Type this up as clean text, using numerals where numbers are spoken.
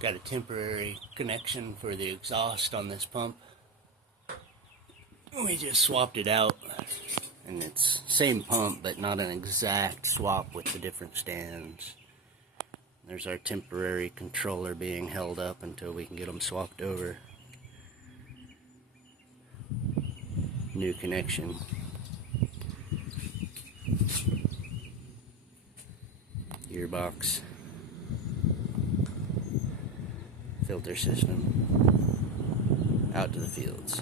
Got a temporary connection for the exhaust on this pump. We just swapped it out, and it's same pump but not an exact swap with the different stands. There's our temporary controller being held up until we can get them swapped over. New connection. Gearbox. Filter system. Out to the fields.